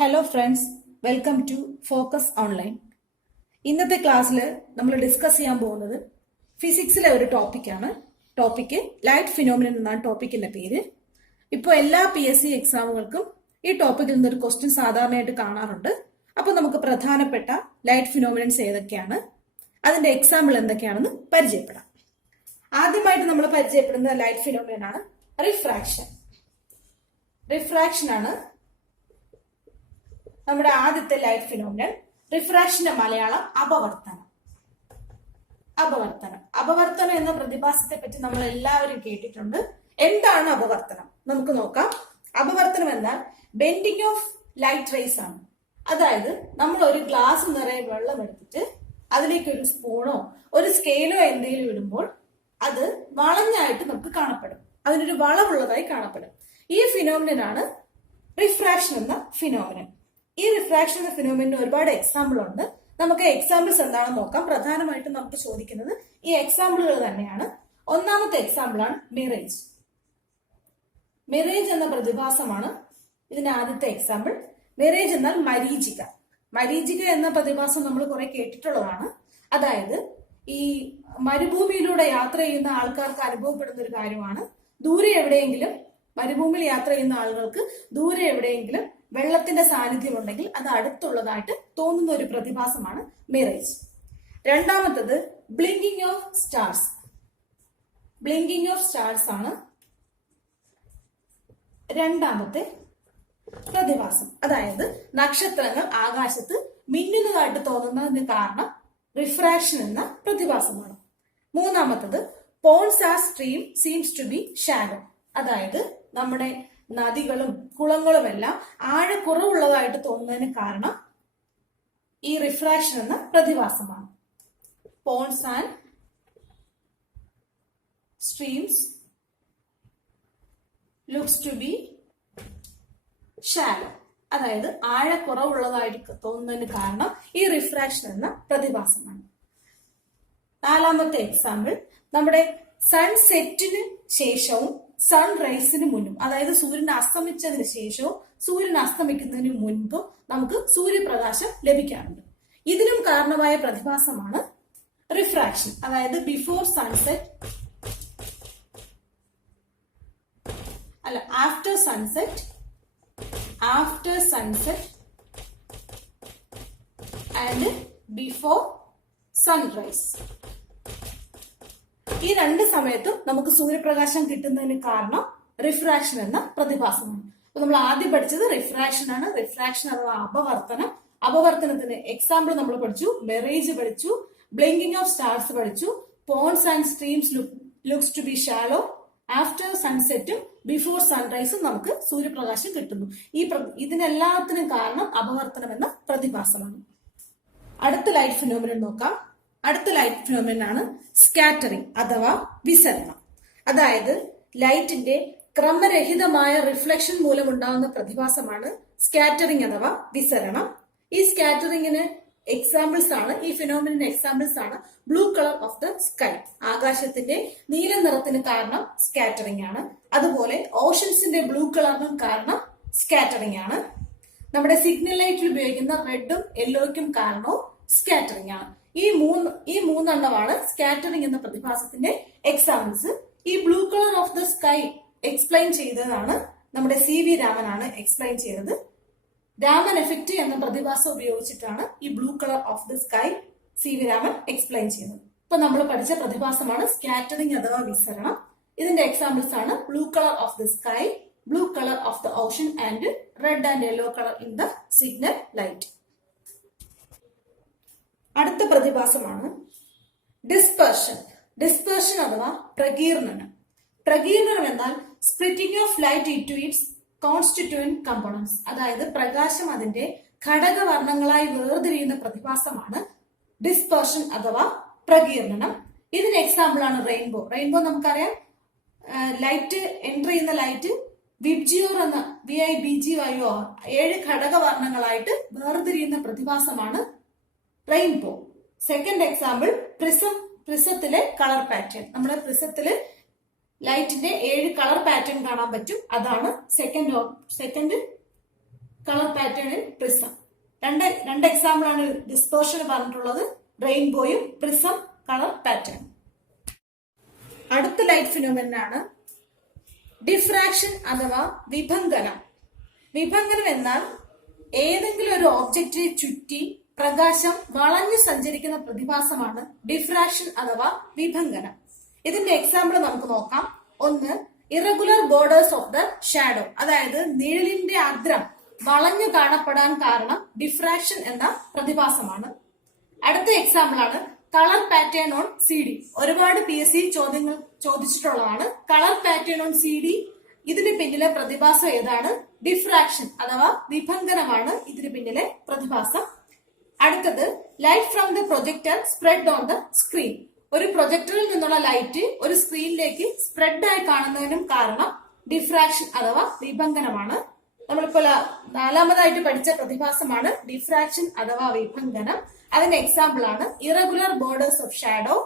Hello friends welcome to focus online ഇന്നത്തെ ക്ലാസ്സിൽ നമ്മൾ ഡിസ്കസ് ചെയ്യാൻ പോകുന്നത് ഫിസിക്സിലെ ഒരു ടോപ്പിക്കാണ് ടോപ്പിക്ക് ലൈറ്റ് ഫിനോമിനൻ എന്നാണ് ടോപ്പിക്കിന്റെ പേര്. ഇപ്പോൾ എല്ലാ പി എസ് സി എക്സാമുകൾക്കും ഈ ടോപ്പിക്കിൽ നിന്നൊരു ക്വസ്റ്റ്യൻ സാധാരണയായിട്ട് കാണാറുണ്ട്. അപ്പോൾ നമുക്ക് പ്രധാനപ്പെട്ട ലൈറ്റ് ഫിനോമിനൻസ് ഏതൊക്കെയാണ്? അതിന്റെ എക്സാമ്പിൾ എന്തൊക്കെയാണെന്ന് പരിചയപ്പെടാം. ആദ്യമായിട്ട് നമ്മൾ പരിചയപ്പെടുന്ന ലൈറ്റ് ഫിനോമിനൻ ആണ്. റിഫ്രാക്ഷൻ റിഫ്രാക്ഷൻ ആണ് നമ്മുടെ ആദ്യത്തെ ലൈറ്റ് ഫിനോമിനൽ റിഫ്രാക്ഷന്റെ മലയാളം അപവർത്തനം. അപവർത്തനം. അപവർത്തനം എന്ന പ്രതിഭാസത്തെ പറ്റി നമ്മൾ എല്ലാവരും കേട്ടിട്ടുണ്ട്. എന്താണ് അപവർത്തനം? നമുക്ക് നോക്കാം. അപവർത്തനം എന്നാൽ ബെൻഡിങ് ഓഫ് ലൈറ്റ് റേസ് ആണ്. അതായത് നമ്മൾ ഒരു ഗ്ലാസ് നിറയെ വെള്ളം എടുത്തിട്ട് അതിലേക്ക് ഒരു സ്പൂണോ ഒരു സ്കെയിലോ എന്തെങ്കിലും ഇടുമ്പോൾ അത് വളഞ്ഞായിട്ട് നമുക്ക് കാണപ്പെടും. അതിനൊരു വളവുള്ളതായി കാണപ്പെടും. ഈ ഫിനോമിനാണ് റിഫ്രാക്ഷൻ എന്ന ഫിനോമിനൻ ഈ റിഫ്രാക്ഷൻ എന്ന ഫിനോമിനു ഒരുപാട് എക്സാമ്പിൾ ഉണ്ട്. നമുക്ക് എക്സാമ്പിൾസ് എന്താണെന്ന് നോക്കാം. പ്രധാനമായിട്ടും നമുക്ക് ചോദിക്കുന്നത് ഈ എക്സാമ്പിളുകൾ തന്നെയാണ്. ഒന്നാമത്തെ എക്സാമ്പിൾ ആണ് മിറേജ് മിറേജ് എന്ന പ്രതിഭാസമാണ് ഇതിന്റെ ആദ്യത്തെ എക്സാമ്പിൾ മിറേജ് എന്നാൽ മരീചിക. മരീചിക എന്ന പ്രതിഭാസം നമ്മൾ കുറെ കേട്ടിട്ടുള്ളതാണ്. അതായത് ഈ മരുഭൂമിയിലൂടെ യാത്ര ചെയ്യുന്ന ആൾക്കാർക്ക് അനുഭവപ്പെടുന്ന ഒരു കാര്യമാണ്. ദൂരെ എവിടെയെങ്കിലും മരുഭൂമിയിൽ യാത്ര ചെയ്യുന്ന ആളുകൾക്ക് ദൂരെ എവിടെയെങ്കിലും വെള്ളത്തിന്റെ സാന്നിധ്യം ഉണ്ടെങ്കിൽ അത് അടുത്തുള്ളതായിട്ട് തോന്നുന്ന ഒരു പ്രതിഭാസമാണ് മിറേജ് രണ്ടാമത്തത് blinking of stars blinking of stars ആണ് രണ്ടാമത്തെ പ്രതിഭാസം. അതായത് നക്ഷത്രങ്ങൾ ആകാശത്ത് മിന്നുന്നതായിട്ട് തോന്നുന്നതിന് കാരണം റിഫ്രാക്ഷൻ എന്ന പ്രതിഭാസമാണ്. മൂന്നാമത്തത് പോൺസ് ആ stream seems to be shallow അതായത് നമ്മുടെ നദികളും കുളങ്ങളും എല്ലാം ആഴക്കുറവുള്ളതായിട്ട് തോന്നുന്നതിന് കാരണം ഈ റിഫ്രാക്ഷൻ എന്ന പ്രതിഭാസമാണ്. Ponds and streams looks to be shallow അതായത് ആഴക്കുറവുള്ളതായിട്ട് തോന്നുന്നതിന് കാരണം ഈ റിഫ്രാക്ഷൻ എന്ന പ്രതിഭാസമാണ്. നാലാമത്തെ എക്സാമ്പിൾ നമ്മുടെ സൺസെറ്റിന് ശേഷവും സൺറൈസിന് മുന്നും അതായത് സൂര്യൻ അസ്തമിച്ചതിന് ശേഷവും സൂര്യൻ അസ്തമിക്കുന്നതിന് മുൻപും നമുക്ക് സൂര്യപ്രകാശം ലഭിക്കാറുണ്ട്. ഇതിനും കാരണമായ പ്രതിഭാസമാണ് റിഫ്രാക്ഷൻ അതായത് ബിഫോർ സൺസെറ്റ് അല്ല after sunset after sunset and before sunrise ഈ രണ്ട് സമയത്തും നമുക്ക് സൂര്യപ്രകാശം കിട്ടുന്നതിന് കാരണം റിഫ്രാക്ഷൻ എന്ന പ്രതിഭാസമാണ്. അപ്പൊ നമ്മൾ ആദ്യം പഠിച്ചത് റിഫ്രാക്ഷൻ ആണ്. റിഫ്രാക്ഷൻ അഥവാ അപവർത്തനം. അപവർത്തനത്തിന് എക്സാമ്പിൾ നമ്മൾ പഠിച്ചു മെറേജ് പഠിച്ചു ബ്ലിങ്കിങ് ഓഫ് സ്റ്റാർസ് പഠിച്ചു ponds and streams looks to be shallow after സൺസെറ്റും before സൺറൈസും നമുക്ക് സൂര്യപ്രകാശം കിട്ടുന്നു. ഈ ഇതിനെല്ലാത്തിനും കാരണം അപവർത്തനം എന്ന പ്രതിഭാസമാണ്. അടുത്ത ലൈറ്റ് ഫിനോമിനൻ നോക്കാം. അടുത്ത ലൈറ്റ് ഫിനോമിനൻ ആണ് സ്കാറ്ററിംഗ് അഥവാ വിസരണം. അതായത് ലൈറ്റിന്റെ ക്രമരഹിതമായ റിഫ്ലക്ഷൻ മൂലമുണ്ടാകുന്ന പ്രതിഭാസമാണ് സ്കാറ്ററിംഗ് അഥവാ വിസരണം. ഈ സ്കാറ്ററിംഗിന് എക്സാമ്പിൾസ് ആണ് ഈ ഫിനോമിനൻ എക്സാമ്പിൾസ് ആണ് blue colour of the sky ആകാശത്തിന്റെ നീല നിറത്തിന് കാരണം സ്കാറ്ററിംഗ് ആണ്. അതുപോലെ ഓഷൻസിന്റെ ബ്ലൂ കളറിനും കാരണം സ്കാറ്ററിംഗ് ആണ്. നമ്മുടെ സിഗ്നൽ ലൈറ്റിൽ ഉപയോഗിക്കുന്ന റെഡും യെല്ലോയ്ക്കും കാരണവും സ്കാറ്ററിംഗ് ആണ്. ഈ മൂന്ന് ഈ മൂന്നെണ്ണമാണ് സ്കാറ്ററിംഗ് എന്ന പ്രതിഭാസത്തിന്റെ എക്സാമ്പിൾസ് ഈ blue colour of the sky explain ചെയ്തതാണ് നമ്മുടെ സി വി രാമനാണ് എക്സ്പ്ലെയിൻ ചെയ്തത്. രാമൻ എഫക്റ്റ് എന്ന പ്രതിഭാസം ഉപയോഗിച്ചിട്ടാണ് ഈ blue colour of the sky C V Raman explain ചെയ്യുന്നത്. ഇപ്പൊ നമ്മൾ പഠിച്ച പ്രതിഭാസമാണ് സ്കാറ്ററിംഗ് അഥവാ വിസരണം. ഇതിന്റെ എക്സാമ്പിൾസ് ആണ് blue colour of the sky blue colour of the ocean and red and yellow colour in the signal light അടുത്ത പ്രതിഭാസമാണ് ഡിസ്പെർഷൻ ഡിസ്പെർഷൻ അഥവാ പ്രകീർണനം. പ്രകീർണനം എന്നാൽ splitting of light to its constituent components അതായത് പ്രകാശം അതിന്റെ ഘടകവർണങ്ങളായി വേർതിരിയുന്ന പ്രതിഭാസമാണ് ഡിസ്പെർഷൻ അഥവാ പ്രകീർണനം. ഇതിന് എക്സാമ്പിൾ ആണ് റെയിൻബോ റെയിൻബോ നമുക്കറിയാം. ലൈറ്റ് എന്റർ ചെയ്യുന്ന ലൈറ്റ് വിബ്ജിയോർ എന്ന V I B G Y O R ഏഴ് ഘടകവർണങ്ങളായിട്ട് വേർതിരിയുന്ന പ്രതിഭാസമാണ് റെയിൻബോ സെക്കൻഡ് എക്സാമ്പിൾ പ്രിസം പ്രിസത്തിലെ കളർ പാറ്റേൺ നമ്മുടെ പ്രിസത്തിൽ ലൈറ്റിന്റെ ഏഴ് കളർ പാറ്റേൺ കാണാൻ പറ്റും. അതാണ് second second colour pattern in prism രണ്ട് രണ്ട് എക്സാമ്പിൾ ആണ് ഡിസ്പേർഷൻ പറഞ്ഞിട്ടുള്ളത്. റെയിൻബോയും പ്രിസം കളർ പാറ്റേൺ അടുത്ത ലൈറ്റ് ഫിനോമിനൻ ആണ് ഡിഫ്രാക്ഷൻ അഥവാ വിഭംഗനം. വിഭംഗനം എന്നാൽ ഏതെങ്കിലും ഒരു ഓബ്ജക്റ്റിനെ ചുറ്റി പ്രകാശം വളഞ്ഞു സഞ്ചരിക്കുന്ന പ്രതിഭാസമാണ് ഡിഫ്രാക്ഷൻ അഥവാ വിഭംഗനം. ഇതിന്റെ എക്സാമ്പിൾ നമുക്ക് നോക്കാം. ഒന്ന് irregular borders of the shadow അതായത് നിഴലിന്റെ അഗ്രം വളഞ്ഞു കാണപ്പെടാൻ കാരണം ഡിഫ്രാക്ഷൻ എന്ന പ്രതിഭാസമാണ്. അടുത്ത എക്സാമ്പിൾ ആണ് colour pattern on C D ഒരുപാട് പി എസ് സി ചോദ്യങ്ങൾ ചോദിച്ചിട്ടുള്ളതാണ്. Colour pattern on C D ഇതിന് പിന്നിലെ പ്രതിഭാസം ഏതാണ്? ഡിഫ്രാക്ഷൻ അഥവാ വിഭംഗനമാണ് ഇതിന് പിന്നിലെ പ്രതിഭാസം. അടുത്തത് light from the projector spread on the screen ഒരു പ്രൊജക്ടറിൽ നിന്നുള്ള ലൈറ്റ് ഒരു സ്ക്രീനിലേക്ക് സ്പ്രെഡ് ആയി കാണുന്നതിനും കാരണം ഡിഫ്രാക്ഷൻ അഥവാ വിഭംഗനമാണ്. നമ്മളിപ്പോൾ നാലാമതായിട്ട് പഠിച്ച പ്രതിഭാസമാണ് ഡിഫ്രാക്ഷൻ അഥവാ വിഭംഗനം. അതിന്റെ എക്സാമ്പിൾ ആണ് irregular borders of shadow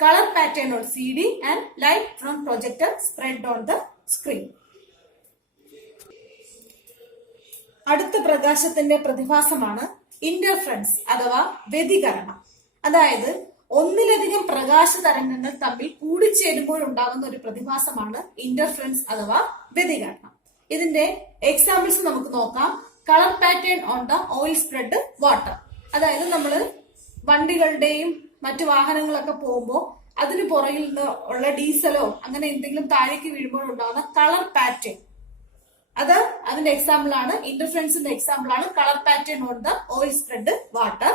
colour pattern on C D and light from projector spread on the screen അടുത്ത പ്രകാശത്തിന്റെ പ്രതിഭാസമാണ് ഇന്റർഫറൻസ് അഥവാ വ്യതികരണം. അതായത് ഒന്നിലധികം പ്രകാശ തരംഗങ്ങൾ തമ്മിൽ കൂടിച്ചേരുമ്പോൾ ഉണ്ടാകുന്ന ഒരു പ്രതിഭാസമാണ് ഇന്റർഫറൻസ് അഥവാ വ്യതികരണം. ഇതിന്റെ എക്സാമ്പിൾസ് നമുക്ക് നോക്കാം. Colour pattern on the oil spread water അതായത് നമ്മൾ വണ്ടികളുടെയും മറ്റു വാഹനങ്ങളൊക്കെ പോകുമ്പോൾ അതിന് പുറകിൽ ഉള്ള ഡീസലോ അങ്ങനെ എന്തെങ്കിലും താഴേക്ക് വീഴുമ്പോൾ ഉണ്ടാകുന്ന കളർ പാറ്റേൺ അത് അതിന്റെ എക്സാമ്പിൾ ആണ്. ഇന്റർഫറൻസിന്റെ എക്സാമ്പിൾ ആണ്. Colour pattern on the oil spread water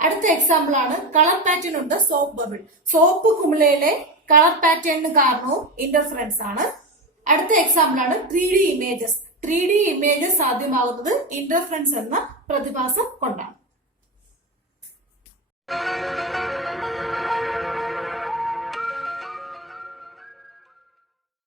അടുത്ത എക്സാമ്പിൾ ആണ്. Colour pattern on the soap bubble soap കുമിളയിലെ colour പാറ്റേണിന് കാരണവും ഇന്റർഫറൻസ് ആണ്. അടുത്ത എക്സാമ്പിൾ ആണ് three D images three D images സാധ്യമാകുന്നത് ഇന്റർഫറൻസ് എന്ന പ്രതിഭാസം കൊണ്ടാണ്.